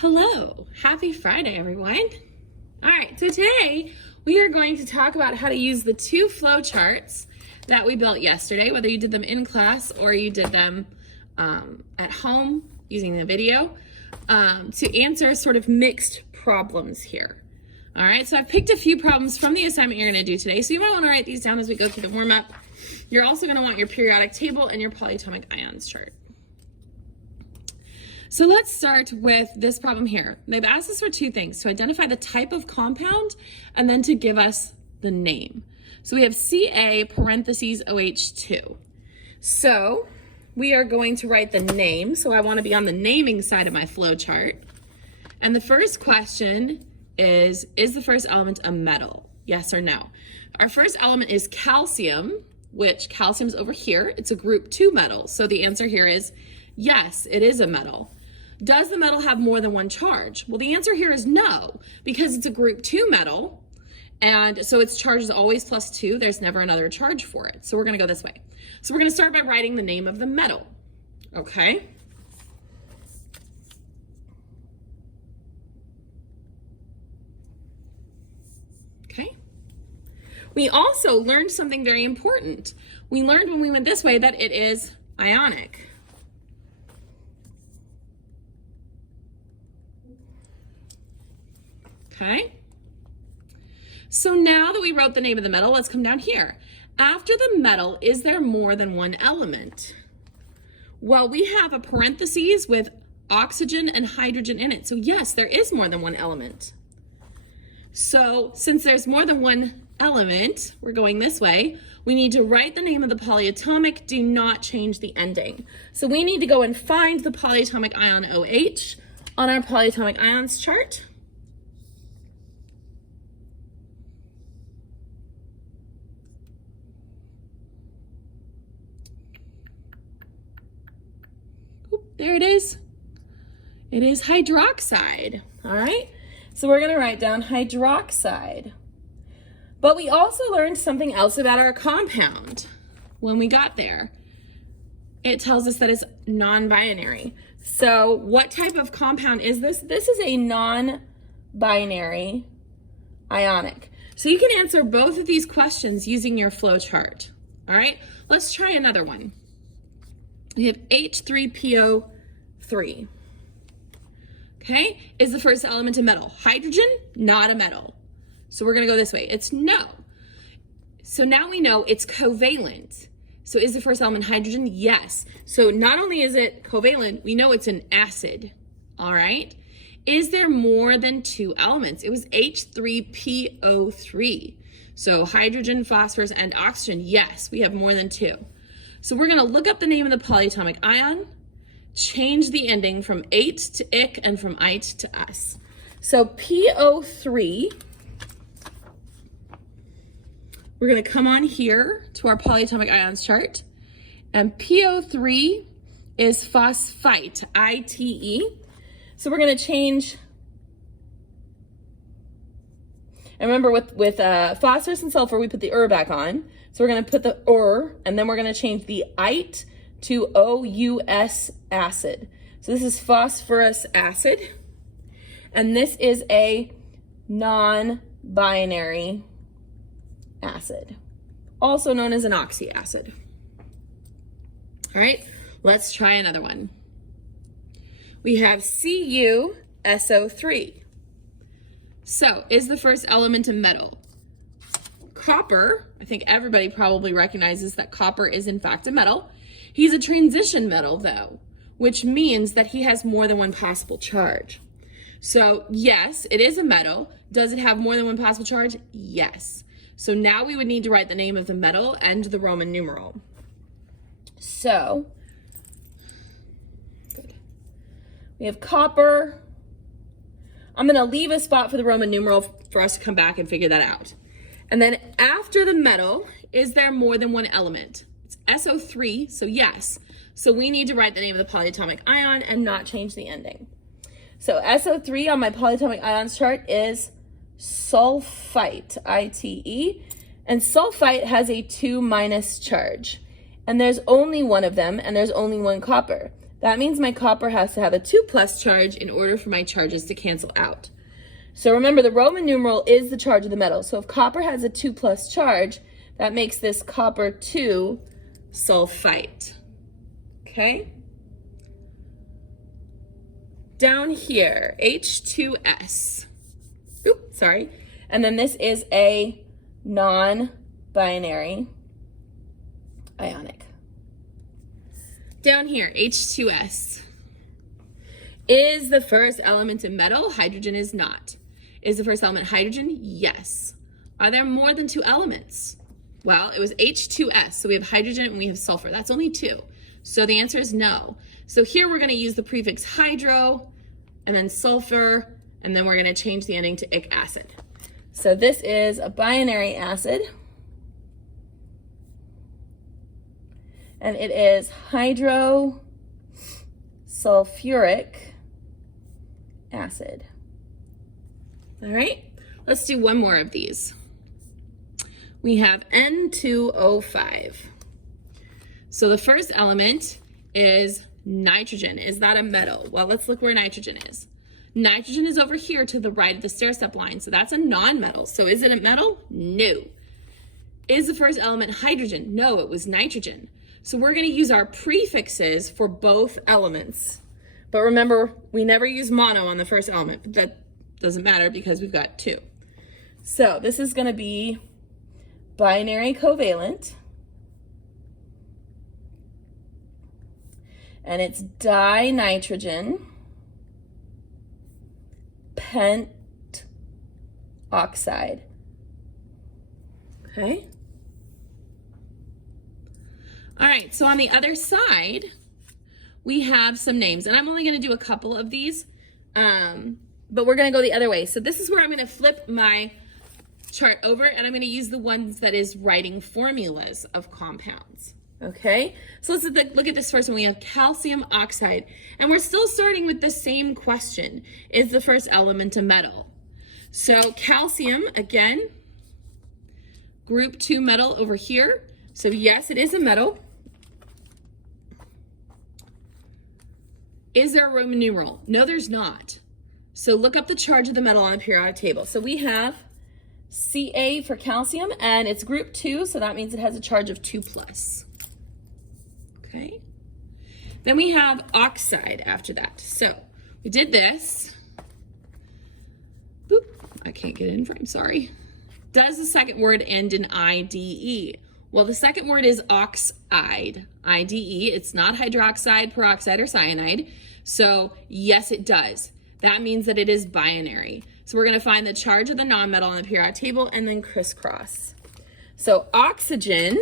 Hello, happy Friday, everyone. All right, so today we are going to talk about how to use the two flow charts that we built yesterday, whether you did them in class or you did them at home using the video, to answer sort of mixed problems here. All right, so I've picked a few problems from the assignment you're gonna do today, so you might wanna write these down as we go through the warm-up. You're also gonna want your periodic table and your polyatomic ions chart. So let's start with this problem here. They've asked us for two things: to identify the type of compound and then to give us the name. So we have Ca parentheses OH2. So we are going to write the name. So I want to be on the naming side of my flow chart. And the first question is the first element a metal? Yes or no? Our first element is calcium, which calcium is over here. It's a group 2 metal. So the answer here is yes, it is a metal. Does the metal have more than one charge? Well, the answer here is no, because it's a group 2 metal, and so its charge is always +2. There's never another charge for it. So we're gonna go this way. So we're gonna start by writing the name of the metal, okay? Okay. We also learned something very important. We learned when we went this way that it is ionic. Okay, so now that we wrote the name of the metal, let's come down here. After the metal, is there more than one element? Well, we have a parentheses with oxygen and hydrogen in it. So yes, there is more than one element. So since there's more than one element, we're going this way, we need to write the name of the polyatomic, do not change the ending. So we need to go and find the polyatomic ion OH on our polyatomic ions chart. There it is. It is hydroxide, all right? So we're gonna write down hydroxide. But we also learned something else about our compound when we got there. It tells us that it's non-binary. So what type of compound is this? This is a non-binary ionic. So you can answer both of these questions using your flow chart, all right? Let's try another one. We have H3PO3. Okay, is the first element a metal? Hydrogen, not a metal. So we're gonna go this way, it's no. So now we know it's covalent. So is the first element hydrogen? Yes. So not only is it covalent, we know it's an acid, all right? Is there more than two elements? It was H3PO3. So hydrogen, phosphorus, and oxygen, yes, we have more than two. So we're gonna look up the name of the polyatomic ion, change the ending from ate to ic and from ite to s. So PO3, we're gonna come on here to our polyatomic ions chart, and PO3 is phosphite, I-T-E. So we're gonna change, and remember with phosphorus and sulfur, we put the back on. So we're gonna put the and then we're gonna change the ite to OUS acid. So this is phosphorus acid, and this is a non-binary acid, also known as an oxyacid. All right, let's try another one. We have CuSO3. So is the first element a metal? Copper, I think everybody probably recognizes that copper is in fact a metal. He's a transition metal though, which means that he has more than one possible charge. So yes, it is a metal. Does it have more than one possible charge? Yes. So now we would need to write the name of the metal and the Roman numeral. So, good. We have copper. I'm gonna leave a spot for the Roman numeral for us to come back and figure that out. And then after the metal, is there more than one element? It's SO3, so yes. So we need to write the name of the polyatomic ion and not change the ending. So SO3 on my polyatomic ions chart is sulfite, I-T-E, and sulfite has a 2- charge. And there's only one of them, and there's only one copper. That means my copper has to have a 2+ charge in order for my charges to cancel out. So remember, the Roman numeral is the charge of the metal. So if copper has a 2+ charge, that makes this copper 2 sulfite. Okay? Down here, H2S. Oops, sorry. And then this is a non-binary ionic. Down here, H2S. Is the first element a metal? Hydrogen is not. Is the first element hydrogen? Yes. Are there more than 2 elements? Well, it was H2S, so we have hydrogen and we have sulfur. That's only 2. So the answer is no. So here we're going to use the prefix hydro, and then sulfur, and then we're going to change the ending to ic acid. So this is a binary acid, and it is hydrosulfuric acid. All right, let's do one more of these. We have N2O5. So the first element is nitrogen. Is that a metal? Well, let's look where nitrogen is. Nitrogen is over here to the right of the stair-step line, so that's a non-metal. So is it a metal? No. Is the first element hydrogen? No, it was nitrogen. So we're going to use our prefixes for both elements. But remember, we never use mono on the first element, but that doesn't matter because we've got 2. So this is going to be binary covalent. And it's dinitrogen pentoxide. Okay. All right, so on the other side, we have some names, and I'm only going to do a couple of these, but we're going to go the other way. So this is where I'm going to flip my chart over, and I'm going to use the ones that is writing formulas of compounds. Okay, so let's look at this first one. We have calcium oxide, and we're still starting with the same question. Is the first element a metal? So calcium, again, group 2 metal over here. So yes, it is a metal. Is there a Roman numeral? No, there's not. So look up the charge of the metal on the periodic table. So we have Ca for calcium, and it's group 2, so that means it has a charge of 2+. Okay. Then we have oxide after that. So we did this. Boop, I can't get it in frame, sorry. Does the second word end in IDE? Well, the second word is oxide, IDE. It's not hydroxide, peroxide, or cyanide. So yes, it does. That means that it is binary. So we're going to find the charge of the nonmetal on the periodic table and then crisscross. So oxygen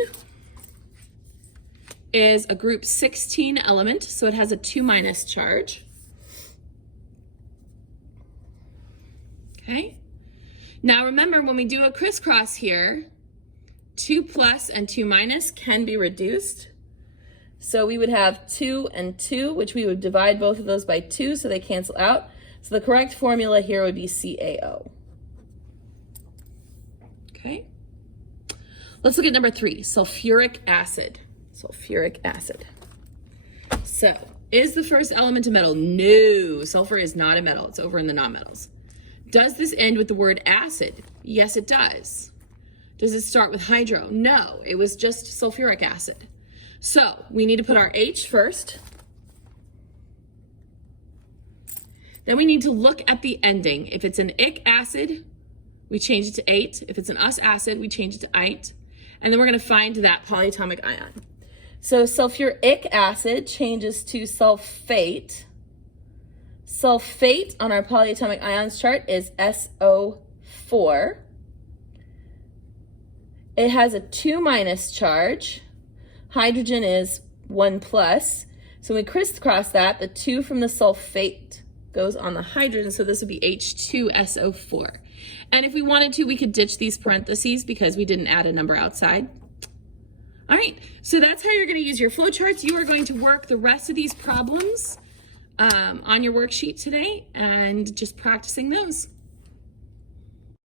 is a group 16 element, so it has a 2- charge. Okay. Now remember, when we do a crisscross here, 2+ and 2- can be reduced. So we would have 2 and 2, which we would divide both of those by 2 so they cancel out. So the correct formula here would be CaO. Okay. Let's look at number 3, sulfuric acid. Sulfuric acid. So, is the first element a metal? No, sulfur is not a metal. It's over in the nonmetals. Does this end with the word acid? Yes, it does. Does it start with hydro? No, it was just sulfuric acid. So, we need to put our H first. Then we need to look at the ending. If it's an ic acid, we change it to ate. If it's an us acid, we change it to ite. And then we're going to find that polyatomic ion. So sulfuric acid changes to sulfate. Sulfate on our polyatomic ions chart is SO4. It has a 2- charge. Hydrogen is 1+. So when we crisscross that, the 2 from the sulfate goes on the hydrogen, so this would be H2SO4. And if we wanted to, we could ditch these parentheses because we didn't add a number outside. All right, so that's how you're going to use your flowcharts. You are going to work the rest of these problems on your worksheet today and just practicing those.